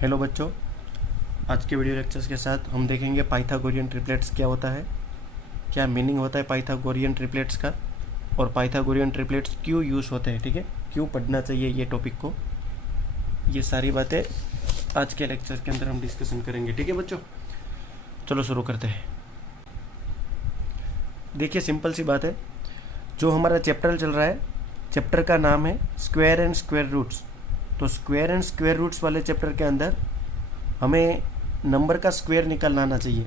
Hello बच्चों, आज के वीडियो लेक्चर्स के साथ हम देखेंगे पाइथागोरियन ट्रिपलेट्स क्या होता है, क्या मीनिंग होता है पाइथागोरियन ट्रिपलेट्स का, और पाइथागोरियन ट्रिपलेट्स क्यों यूज़ होते हैं। ठीक है, क्यों पढ़ना चाहिए ये टॉपिक को, ये सारी बातें आज के लेक्चर के अंदर हम डिस्कशन करेंगे। ठीक है बच्चों, चलो शुरू करते हैं। देखिए, सिंपल सी बात है, जो हमारा चैप्टर चल रहा है, चैप्टर का नाम है स्क्वायर एंड स्क्वायर रूट्स। तो स्क्वायर एंड स्क्वायर रूट्स वाले चैप्टर के अंदर हमें नंबर का स्क्वायर निकालना आना चाहिए।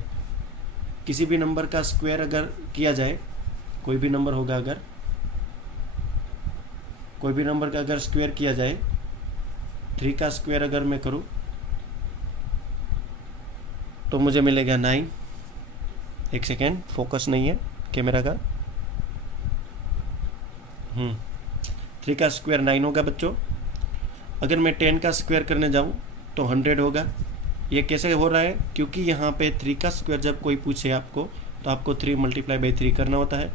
किसी भी नंबर का स्क्वायर अगर किया जाए, कोई भी नंबर होगा, अगर कोई भी नंबर का अगर स्क्वायर किया जाए, 3 का स्क्वायर अगर मैं करूं तो मुझे मिलेगा 9। एक सेकेंड, फोकस नहीं है कैमरा का। 3 का स्क्वायर 9 होगा बच्चों। अगर मैं 10 का स्क्वायर करने जाऊं तो 100 होगा। ये कैसे हो रहा है? क्योंकि यहाँ पे 3 का स्क्वायर जब कोई पूछे आपको तो आपको 3 मल्टीप्लाई बाई 3 करना होता है।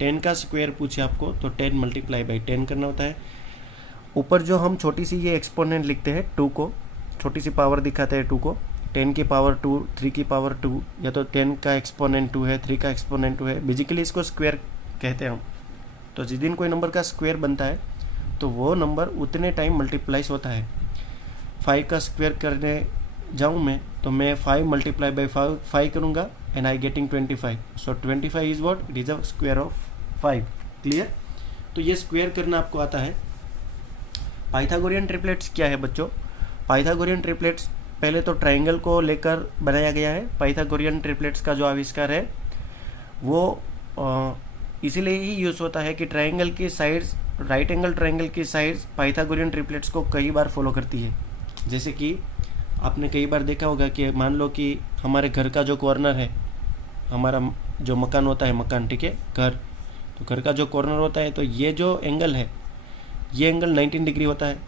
10 का स्क्वायर पूछे आपको तो 10 मल्टीप्लाई बाई 10 करना होता है। ऊपर जो हम छोटी सी ये एक्सपोनेंट लिखते हैं 2 को, छोटी सी पावर दिखाते हैं 2 को, 10 की पावर 2, 3 की पावर 2, या तो 10 का एक्सपोनेंट 2 है, 3 का एक्सपोनेंट 2 है। बेसिकली इसको स्क्वायर कहते हैं हम। तो जिस दिन कोई नंबर का स्क्वायर बनता है तो वो नंबर उतने टाइम मल्टीप्लाइज होता है। 5 का स्क्वायर करने जाऊँ मैं तो मैं 5 मल्टीप्लाई बाई 5 करूँगा and I getting 25। So 25 is what? It is a square of 5। Clear? तो ये स्क्वायर करना आपको आता है। पाइथागोरियन ट्रिपलेट्स क्या है बच्चों? पाइथागोरियन ट्रिपलेट्स पहले तो ट्राइंगल को लेकर बनाया गया है। पाइथागोरियन ट्रिपलेट्स का जो आविष्कार है वो इसीलिए ही यूज़ होता है कि ट्राइंगल की साइड्स, राइट एंगल ट्राइंगल की साइड्स पाइथागोरियन ट्रिपलेट्स को कई बार फॉलो करती है। जैसे कि आपने कई बार देखा होगा कि मान लो कि हमारे घर का जो कॉर्नर है, हमारा जो मकान होता है, मकान, ठीक है, घर, तो घर का जो कॉर्नर होता है, तो ये जो एंगल है, ये एंगल 19 डिग्री होता है,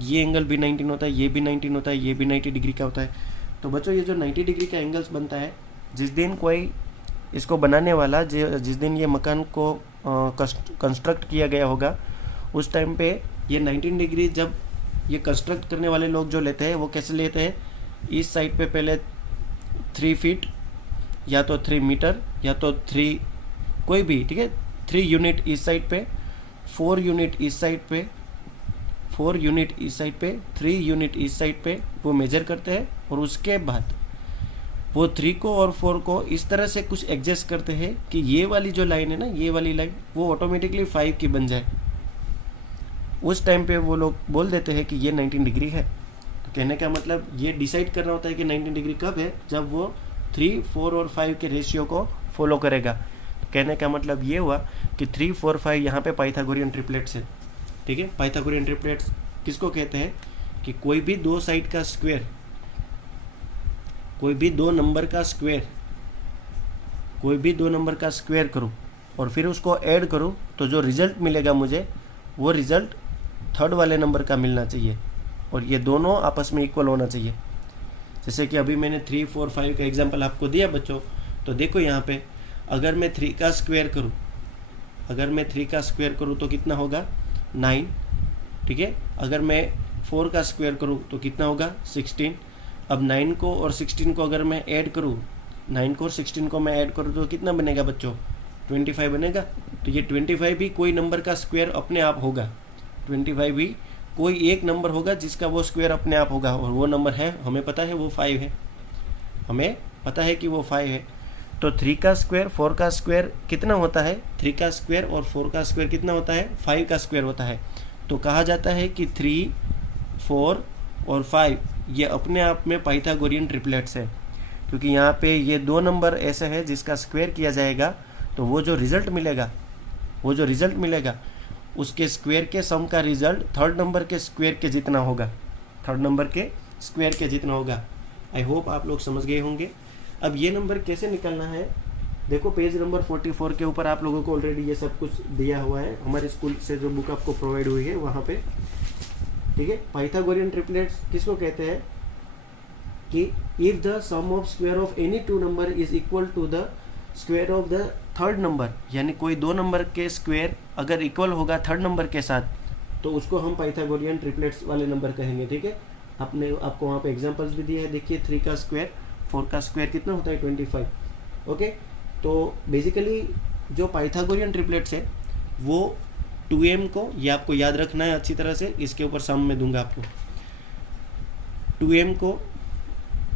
ये एंगल भी 19 होता है, ये भी 19 होता है, ये भी 90 डिग्री का होता है। तो बच्चों, ये जो 90 डिग्री का एंगल्स बनता है, जिस दिन कोई इसको बनाने वाला, जिस दिन ये मकान को कंस्ट्रक्ट किया गया होगा, उस टाइम पे ये 19 डिग्री जब ये कंस्ट्रक्ट करने वाले लोग जो लेते हैं, वो कैसे लेते हैं? इस साइड पे पहले 3 फीट या तो 3 मीटर या तो 3 कोई भी, ठीक है, 3 यूनिट इस साइड पे, 4 यूनिट इस साइड पे, 4 यूनिट इस साइड पे, 3 यूनिट इस साइड पे, वो मेजर करते हैं। और उसके बाद वो 3 को और 4 को इस तरह से कुछ एडजस्ट करते हैं कि ये वाली जो लाइन है ना, ये वाली लाइन वो ऑटोमेटिकली 5 की बन जाए। उस टाइम पे वो लोग बोल देते हैं कि ये 19 डिग्री है। तो कहने का मतलब ये डिसाइड करना होता है कि 19 डिग्री कब है, जब वो 3, 4 और 5 के रेशियो को फॉलो करेगा। तो कहने का मतलब ये हुआ कि 3, 4, 5 यहाँ पे पाइथागोरियन ट्रिपलेट्स है। ठीक है, पाइथागोरियन ट्रिपलेट्स किसको कहते हैं? कि कोई भी दो साइड का स्क्वायर, कोई भी दो नंबर का स्क्वायर, कोई भी दो नंबर का स्क्वायर करूँ और फिर उसको ऐड करूँ तो जो रिजल्ट मिलेगा मुझे, वो रिजल्ट थर्ड वाले नंबर का मिलना चाहिए और ये दोनों आपस में इक्वल होना चाहिए। जैसे कि अभी मैंने 3, 4, 5 का एग्जांपल आपको दिया बच्चों। तो देखो यहाँ पे, अगर मैं 3 का स्क्वायर करूँ, अगर मैं 3 का स्क्वायर करूँ तो कितना होगा? 9। ठीक है, अगर मैं 4 का स्क्वायर करूँ तो कितना होगा? 16। अब 9 को और 16 को अगर मैं ऐड करूँ, 9 को और 16 को मैं ऐड करूँ तो कितना बनेगा बच्चों? 25 बनेगा। तो ये 25 भी कोई नंबर का स्क्वायर अपने आप होगा। 25 भी कोई एक नंबर होगा जिसका वो स्क्वायर अपने आप होगा, और वो नंबर है, हमें पता है वो 5 है, हमें पता है कि वो 5 है। तो 3 का स्क्वायर, 4 का स्क्वायर कितना होता है? 3 का स्क्वायर और 4 का स्क्वायर कितना होता है? 5 का स्क्वायर होता है। तो कहा जाता है कि 3, 4 और 5 ये अपने आप में पाइथागोरियन ट्रिपलेट्स है, क्योंकि यहाँ पे ये दो नंबर ऐसे है जिसका स्क्वायर किया जाएगा तो वो जो रिज़ल्ट मिलेगा, वो जो रिज़ल्ट मिलेगा उसके स्क्वायर के सम का रिज़ल्ट थर्ड नंबर के स्क्वायर के जितना होगा, थर्ड नंबर के स्क्वायर के जितना होगा। आई होप आप लोग समझ गए होंगे। अब ये नंबर कैसे निकालना है, देखो पेज नंबर 44 के ऊपर आप लोगों को ऑलरेडी ये सब कुछ दिया हुआ है, हमारे स्कूल से जो बुक आपको प्रोवाइड हुई है वहाँ पे। ठीक है, पाइथागोरियन ट्रिपलेट्स किसको कहते हैं? कि if the sum of square of any two number is equal to the square of the third number, यानी कोई दो नंबर के स्क्वायर अगर इक्वल होगा थर्ड नंबर के साथ तो उसको हम पाइथागोरियन ट्रिपलेट्स वाले नंबर कहेंगे। ठीक है, आपको वहाँ पे एग्जांपल्स भी दिए हैं, देखिए 3 का स्क्वायर 4 का स्क्वायर कितना होता है 25। ओके, तो बेसिकली जो पाइथागोरियन ट्रिपलेट्स है वो 2m को, ये आपको याद रखना है अच्छी तरह से, इसके ऊपर सम में दूंगा आपको, 2m को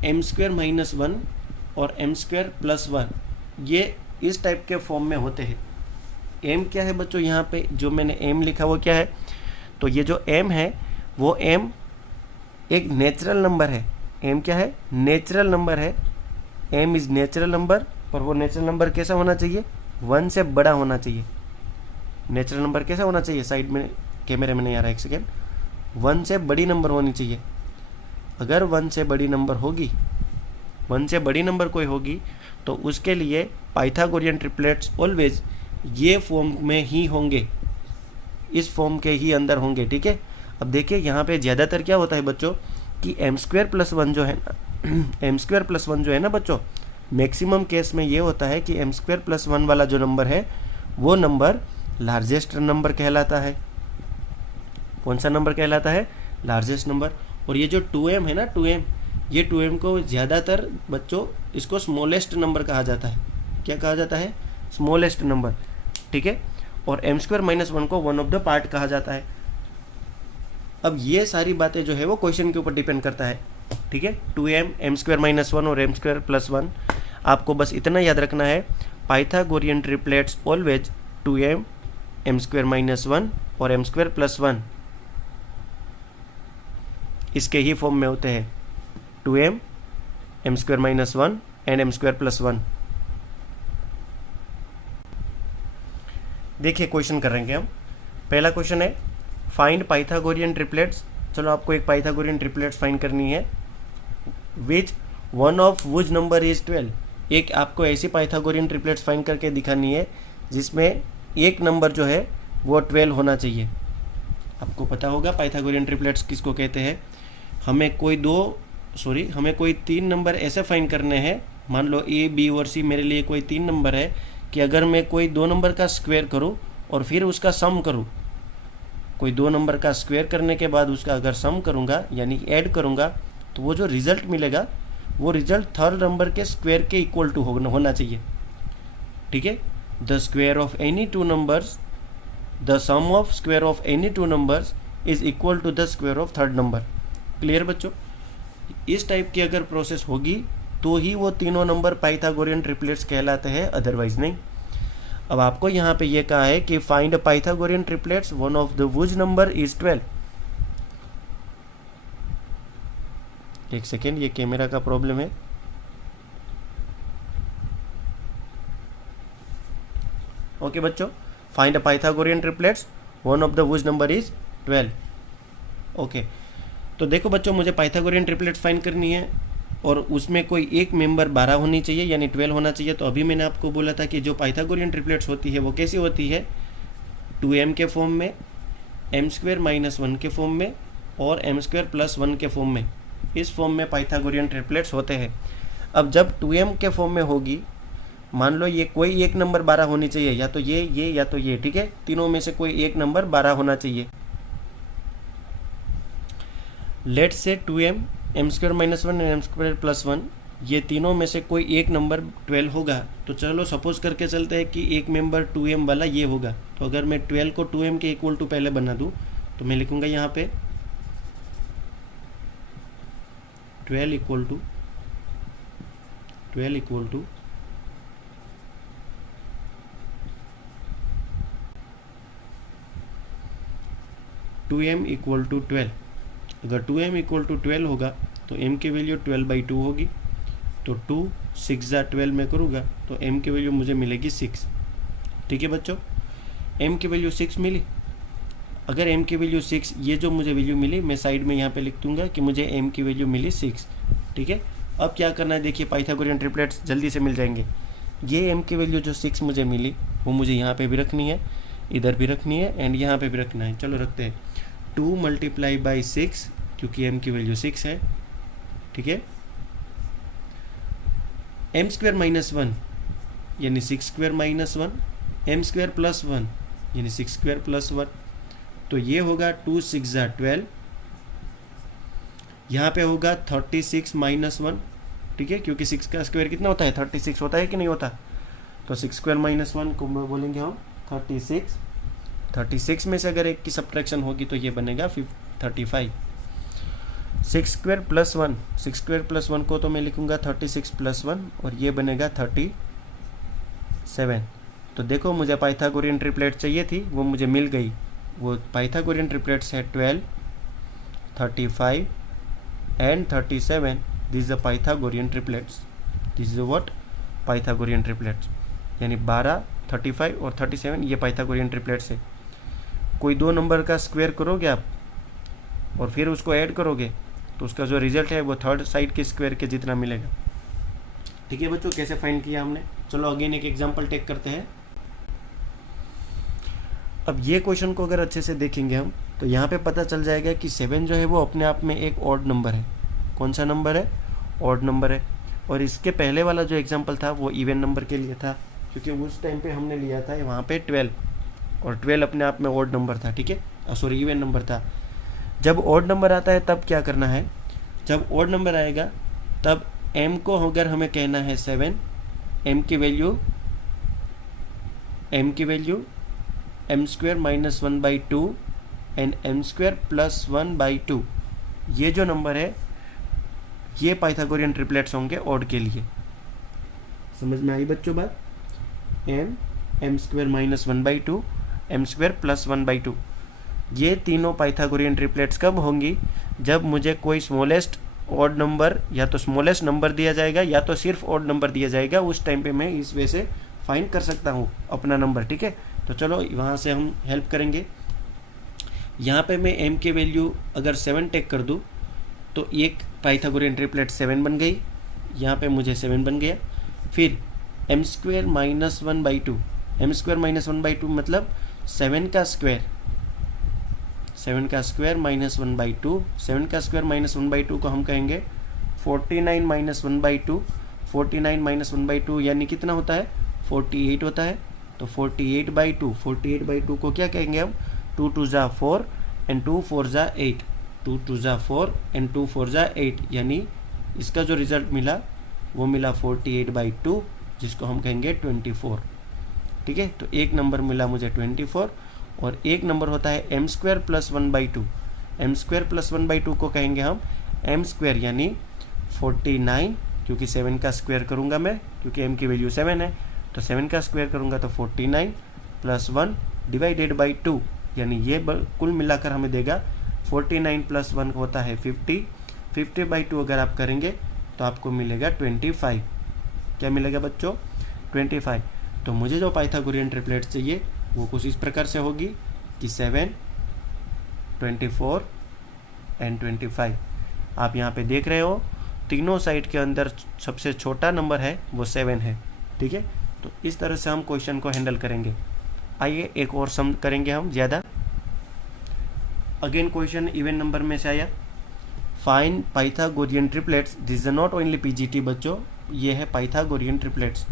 m² - 1 और m² + 1 ये इस टाइप के फॉर्म में होते हैं। m क्या है बच्चों, यहाँ पे जो मैंने m लिखा वो क्या है, तो ये जो m है वो m एक नेचुरल नंबर है। m क्या है, नेचुरल नंबर है। m इज़ नेचुरल नंबर, और वो नेचुरल नंबर कैसा होना चाहिए, 1 से बड़ा होना चाहिए। नेचुरल नंबर कैसा होना चाहिए, साइड में कैमरे में नहीं आ रहा, एक सेकेंड, 1 से बड़ी नंबर होनी चाहिए। अगर 1 से बड़ी नंबर होगी, 1 से बड़ी नंबर कोई होगी, तो उसके लिए पाइथागोरियन ट्रिपलेट्स ऑलवेज ये फॉर्म में ही होंगे, इस फॉर्म के ही अंदर होंगे। ठीक है, अब देखिए यहाँ पे ज़्यादातर क्या होता है बच्चों कि m² + 1 जो है ना m² + 1 जो है ना बच्चों, मैक्सिमम केस में ये होता है कि m² + 1 वाला जो नंबर है वो नंबर लार्जेस्ट नंबर कहलाता है। कौन सा नंबर कहलाता है, लार्जेस्ट नंबर। और ये जो 2m है ना, 2m, ये 2m को ज़्यादातर बच्चों इसको स्मॉलेस्ट नंबर कहा जाता है। क्या कहा जाता है, स्मॉलेस्ट नंबर। ठीक है, और m² - 1 को 1 ऑफ द पार्ट कहा जाता है। अब ये सारी बातें जो है वो क्वेश्चन के ऊपर डिपेंड करता है। ठीक है, 2m, m² - 1 और m² + 1, आपको बस इतना याद रखना है, Pythagorean triplets always 2m, m² - 1 और m² + 1 इसके ही फॉर्म में होते हैं, 2m, m² - 1 एंड m² + 1। देखिए क्वेश्चन करेंगे हम। पहला क्वेश्चन है फाइंड पाइथागोरियन ट्रिपलेट्स। चलो आपको एक पाइथागोरियन ट्रिपलेट्स फाइंड करनी है। Which one of was number is 12। एक आपको ऐसी पाइथागोरियन ट्रिपलेट्स फाइंड करके दिखानी है जिसमें एक नंबर जो है वो 12 होना चाहिए। आपको पता होगा पाइथागोरियन ट्रिपलेट्स किसको कहते हैं। हमें कोई 3 नंबर ऐसे फाइंड करने हैं, मान लो A, B और C मेरे लिए कोई 3 नंबर है, कि अगर मैं कोई 2 नंबर का स्क्वायर करूं और फिर उसका सम करूं, कोई 2 नंबर का स्क्वायर करने के बाद उसका अगर सम करूंगा यानी ऐड करूंगा, तो वो जो रिजल्ट मिलेगा वो रिजल्ट थर्ड नंबर के स्क्वायर के इक्वल टू होना चाहिए। ठीक है, the square of any 2 numbers, the sum of square of any 2 numbers is equal to the square of third number. Clear बच्चों, इस टाइप की अगर प्रोसेस होगी तो ही वो तीनों नंबर पाइथागोरियन ट्रिपलेट्स कहलाते हैं, अदरवाइज नहीं। अब आपको यहाँ पे ये कहा है कि find Pythagorean triplets, one of the was number is 12। एक सेकेंड, ये कैमरा का प्रॉब्लम है। ओके बच्चों, find Pythagorean triplets, one of the was number is 12। Okay, तो देखो बच्चों, मुझे पाइथागोरियन ट्रिपलेट्स फाइंड करनी है और उसमें कोई एक मेंबर 12 होनी चाहिए यानी 12 होना चाहिए। तो अभी मैंने आपको बोला था कि जो पाइथागोरियन ट्रिपलेट्स होती है वो कैसी होती है, 2m के फॉर्म में, m² - 1 के फॉर्म में और m² + 1 के फॉर्म में। इस फॉर्म में पाइथागोरियन ट्रिपलेट्स होते हैं। अब जब 2m के फॉर्म में होगी, मान लो ये कोई एक नंबर 12 होनी चाहिए, या तो ये या तो ये। ठीक है, तीनों में से कोई एक नंबर 12 होना चाहिए। Let's say 2m, m² - 1 and m² + 1 ये तीनों में से कोई एक नंबर 12 होगा। तो चलो सपोज करके चलते हैं कि एक मेंबर 2m वाला ये होगा। तो अगर मैं 12 को 2m के इक्वल टू पहले बना दूं तो मैं लिखूंगा यहाँ पे 12 equal to 2m equal to 12। अगर 2m इक्वल टू 12 होगा तो m की वैल्यू 12/2 होगी। तो 2 6 × 12 में करूँगा तो m की वैल्यू मुझे मिलेगी 6। ठीक है बच्चों, m की वैल्यू 6 मिली। अगर m की वैल्यू 6, ये जो मुझे वैल्यू मिली मैं साइड में यहाँ पे लिख दूंगा कि मुझे m की वैल्यू मिली 6। ठीक है, अब क्या करना है, देखिए पाइथागोरियन ट्रिपलेट्स जल्दी से मिल जाएंगे। ये m की वैल्यू जो 6 मुझे मिली वो मुझे यहाँ पे भी रखनी है, इधर भी रखनी है एंड यहाँ पे भी रखना है। चलो रखते हैं 2 × 6 क्योंकि m की वैल्यू 6 है। ठीक है, m² - 1 यानी 6² - 1, m² + 1 यानी 6² + 1। तो ये होगा 2 6 × 12, यहाँ पे होगा 36 माइनस 1, ठीक है, क्योंकि 6 का स्क्वायर कितना होता है, 36 होता है कि नहीं होता। तो 6 स्क्वायर माइनस 1 को बोलेंगे हम 36। 36 में से अगर एक की सब्ट्रैक्शन होगी तो ये बनेगा 35। 6 स्क्वायर प्लस 1, 6 स्क्वायर प्लस 1 को तो मैं लिखूंगा 36 प्लस 1 और ये बनेगा 37। तो देखो मुझे पाइथागोरियन ट्रिपलेट चाहिए थी, वो मुझे मिल गई। वो पाइथागोरियन ट्रिपलेट्स है 12, 35 and 37। This is the Pythagorean triplets. This is what, Pythagorean triplets, यानी 12, 35 और 37 ये पाइथागोरियन ट्रिपलेट्स है। कोई दो नंबर का स्क्वायर करोगे आप और फिर उसको ऐड करोगे तो उसका जो रिजल्ट है वो थर्ड साइड के स्क्वायर के जितना मिलेगा। ठीक है बच्चों, कैसे फाइंड किया हमने। चलो अगेन एक एग्जांपल टेक करते हैं। अब ये क्वेश्चन को अगर अच्छे से देखेंगे हम तो यहाँ पे पता चल जाएगा कि 7 जो है वो अपने आप में एक ऑड नंबर है। कौन सा नंबर है, ऑड नंबर है। और इसके पहले वाला जो एग्जांपल था वो इवन नंबर के लिए था, क्योंकि उस टाइम पे हमने लिया था वहाँ पे 12 और 12 अपने आप में ऑड नंबर था, ठीक है, सॉरी इवन नंबर था। जब ऑड नंबर आता है तब क्या करना है, जब ऑड नंबर आएगा तब m को अगर हमें कहना है 7, m की value m square minus 1/2 and m square plus 1/2, ये जो नंबर है ये पाइथागोरियन ट्रिपलेट्स होंगे ऑड के लिए। समझ में आई बच्चों बात। m square minus 1/2, m square plus 1/2, ये तीनों पाइथागोरियन ट्रिपलेट्स कब होंगी, जब मुझे कोई स्मॉलेस्ट ऑड नंबर या तो स्मॉलेस्ट नंबर दिया जाएगा या तो सिर्फ ऑड नंबर दिया जाएगा। उस टाइम पे मैं इस वे से फाइंड कर सकता हूँ अपना नंबर, ठीक है। तो चलो वहाँ से हम हेल्प करेंगे। यहाँ पे मैं m की वैल्यू अगर 7 टेक कर दूँ तो एक पाइथागोरियन ट्रिपलेट 7 बन गई, यहाँ पे मुझे 7 बन गया। फिर m square minus 1/2, m square minus 1/2 मतलब 7 का स्क्वायर, 7 का स्क्वायर माइनस 1/2, 7 का स्क्वायर माइनस 1/2 को हम कहेंगे 49 माइनस 1/2, 49 माइनस 1/2 यानी कितना होता है, 48 होता है। तो 48/2, 48/2 को क्या कहेंगे हम, 2 2 जा 4 एंड 2 4 जा 8, 2 2 जा 4 एंड 2 4 जा 8, यानी इसका जो रिजल्ट मिला वो मिला 48/2, जिसको हम कहेंगे 24, ठीक है। तो एक नंबर मिला मुझे 24 और एक नंबर होता है m square plus 1/2, m square plus 1/2 को कहेंगे हम m स्क्वायर यानी 49, क्योंकि 7 का स्क्वायर करूँगा मैं, क्योंकि m की वैल्यू 7 है, तो 7 का स्क्वायर करूँगा तो 49 प्लस 1 डिवाइडेड बाई 2, यानी ये कुल मिलाकर हमें देगा 49 प्लस 1 होता है 50, 50/2 अगर आप करेंगे तो आपको मिलेगा 25। क्या मिलेगा बच्चों, 25। तो मुझे जो पाइथागोरियन ट्रिपलेट चाहिए वो कुछ इस प्रकार से होगी कि 7, 24 एंड 25। आप यहाँ पे देख रहे हो तीनों साइड के अंदर सबसे छोटा नंबर है वो 7 है, ठीक है। तो इस तरह से हम क्वेश्चन को हैंडल करेंगे। आइए एक और सम करेंगे हम ज़्यादा। अगेन क्वेश्चन इवन नंबर में से आया, find Pythagorean triplets. This is not only PGT बच्चों, ये है Pythagorean triplets.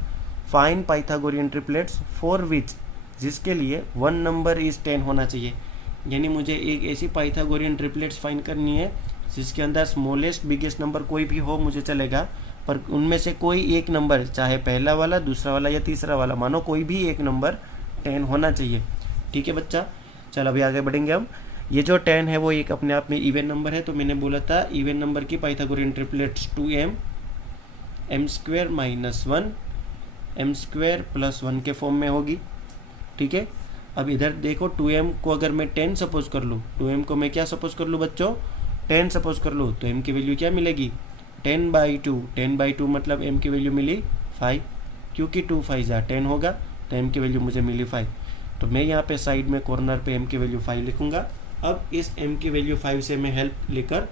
Find Pythagorean triplets for which, जिसके लिए 1 नंबर इज 10 होना चाहिए। यानी मुझे एक ऐसी पाइथागोरियन ट्रिपलेट्स फाइंड करनी है जिसके अंदर स्मॉलेस्ट बिगेस्ट नंबर कोई भी हो मुझे चलेगा, पर उनमें से कोई एक नंबर, चाहे पहला वाला, दूसरा वाला या तीसरा वाला, मानो कोई भी एक नंबर 10 होना चाहिए, ठीक है बच्चा। चलो अभी आगे बढ़ेंगे हम। ये जो 10 है वो एक अपने आप में इवन नंबर है, तो मैंने बोला था इवन नंबर की Pythagorean triplets 2m, m square minus 1, m square plus 1 के फॉर्म में होगी, ठीक है। अब इधर देखो 2m को अगर मैं 10 सपोज कर लूँ, 2m को मैं क्या सपोज कर लूँ बच्चों, 10 सपोज कर लूँ, तो m की वैल्यू क्या मिलेगी, 10/2, 10/2 मतलब m की वैल्यू मिली 5, क्योंकि 2 5 जा 10 होगा, तो m की वैल्यू मुझे मिली 5। तो मैं यहाँ पे साइड में कॉर्नर पे m की वैल्यू 5 लिखूंगा। अब इस m की वैल्यू 5 से मैं हेल्प लेकर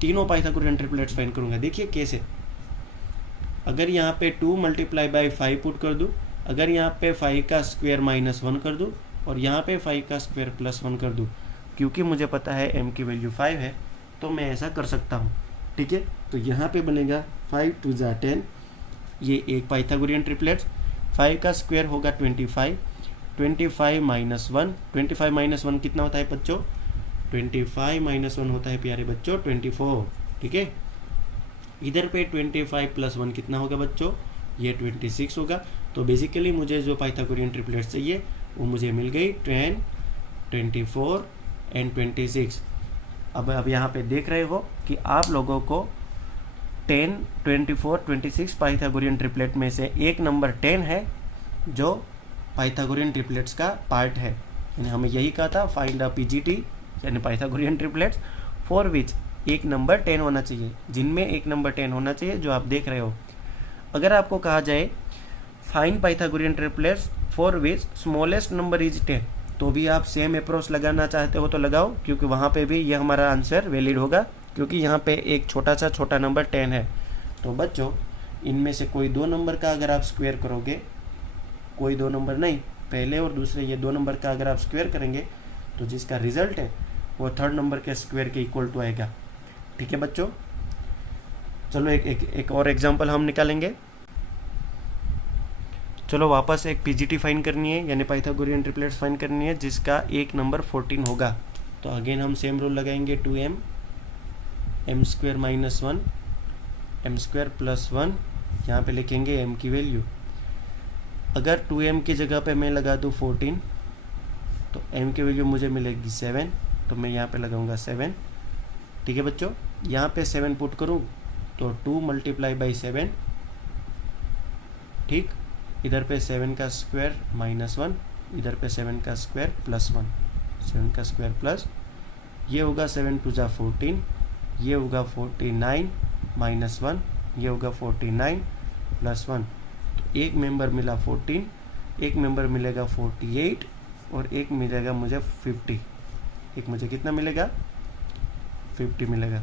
तीनों पाइथागोरियन ट्रिपलेट्स फाइंड करूँगा। देखिए कैसे, अगर यहाँ पे 2 × 5 पुट कर दूँ, अगर यहाँ पे 5 का स्क्वायर माइनस 1 कर दूँ और यहाँ पे 5 का स्क्वायर प्लस 1 कर दूँ, क्योंकि मुझे पता है m की वैल्यू 5 है तो मैं ऐसा कर सकता हूँ, ठीक है। तो यहाँ पे बनेगा 5 2 जा 10, ये एक पाइथागोरियन ट्रिपलेट्स। 5 का स्क्वायर होगा 25, 25 माइनस 1, 25 माइनस 1 कितना होता है बच्चों, 25 माइनस 1 होता है प्यारे बच्चों 24, ठीक है। इधर पे 25 + 1 कितना होगा बच्चों, ये 26 होगा। तो बेसिकली मुझे जो पाइथागोरियन ट्रिपलेट चाहिए वो मुझे मिल गई 10, 24 एंड 26। अब यहाँ पे देख रहे हो कि आप लोगों को 10, 24, 26 पाइथागोरियन ट्रिपलेट में से एक नंबर 10 है जो पाइथागोरियन ट्रिपलेट्स का पार्ट है। यानी हमें यही कहा था फाइंड अ पीजीटी यानी पाइथागोरियन ट्रिपलेट्स फॉर विच एक नंबर 10 होना चाहिए, जिनमें एक नंबर 10 होना चाहिए जो आप देख रहे हो। अगर आपको कहा जाए find Pythagorean triplets for which smallest number is 10, तो भी आप सेम अप्रोच लगाना चाहते हो तो लगाओ, क्योंकि वहाँ पे भी ये हमारा आंसर वैलिड होगा, क्योंकि यहाँ पे एक छोटा नंबर 10 है। तो बच्चों इनमें से कोई दो नंबर का अगर आप स्क्वायर करोगे, कोई दो नंबर नहीं, पहले और दूसरे ये दो नंबर का अगर आप स्क्वायर करेंगे तो जिसका रिजल्ट है वो थर्ड नंबर के स्क्वायर के इक्वल टू आएगा। ठीक है बच्चों, चलो एक और एग्जांपल हम निकालेंगे। चलो वापस एक पीजीटी फाइंड करनी है, यानी पाइथागोरियन ट्रिपलेट्स फाइंड करनी है जिसका एक नंबर 14 होगा। तो अगेन हम सेम रूल लगाएंगे, 2m, m² - 1, m² + 1, यहाँ पे लिखेंगे m की वैल्यू। अगर 2m की जगह पे मैं लगा दूँ 14, तो m की वैल्यू मुझे मिलेगी 7, तो मैं यहाँ पे लगाऊंगा 7। ठीक है बच्चों, यहाँ पे 7 पुट करूँ तो 2 × 7, ठीक। इधर पे 7 का स्क्वायर -1, इधर पे 7 का स्क्वायर +1, 7 का स्क्वायर प्लस, ये होगा 7 × 2 = 14, ये होगा 49 -1, ये होगा 49 + 1। तो एक मेंबर मिला 14, एक मेंबर मिलेगा 48 और एक मिलेगा मुझे 50। एक मुझे कितना मिलेगा, 50 मिलेगा।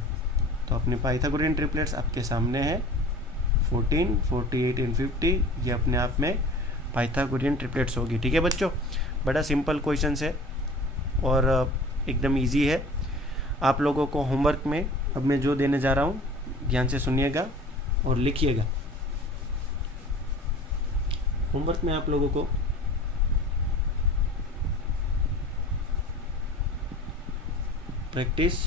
तो अपने पाइथागोरियन ट्रिपलेट्स आपके सामने है, 14, 48 एंड 50, ये अपने आप में पाइथागोरियन ट्रिपलेट्स होगी। ठीक है बच्चों, बड़ा सिंपल क्वेश्चन है और एकदम इजी है। आप लोगों को होमवर्क में अब मैं जो देने जा रहा हूँ ध्यान से सुनिएगा और लिखिएगा। होमवर्क में आप लोगों को प्रैक्टिस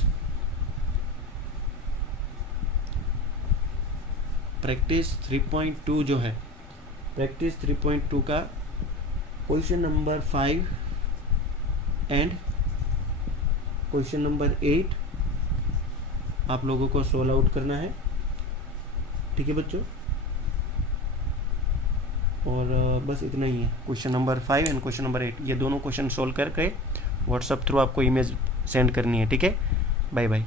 3.2 जो है, प्रैक्टिस 3.2 का question number 5 and question number 8 आप लोगों को सोल्व आउट करना है। ठीक है बच्चों, और बस इतना ही है। Question number 5 and question number 8 ये दोनों क्वेश्चन सोल्व करके व्हाट्सएप थ्रू आपको इमेज सेंड करनी है। ठीक है, बाय बाय।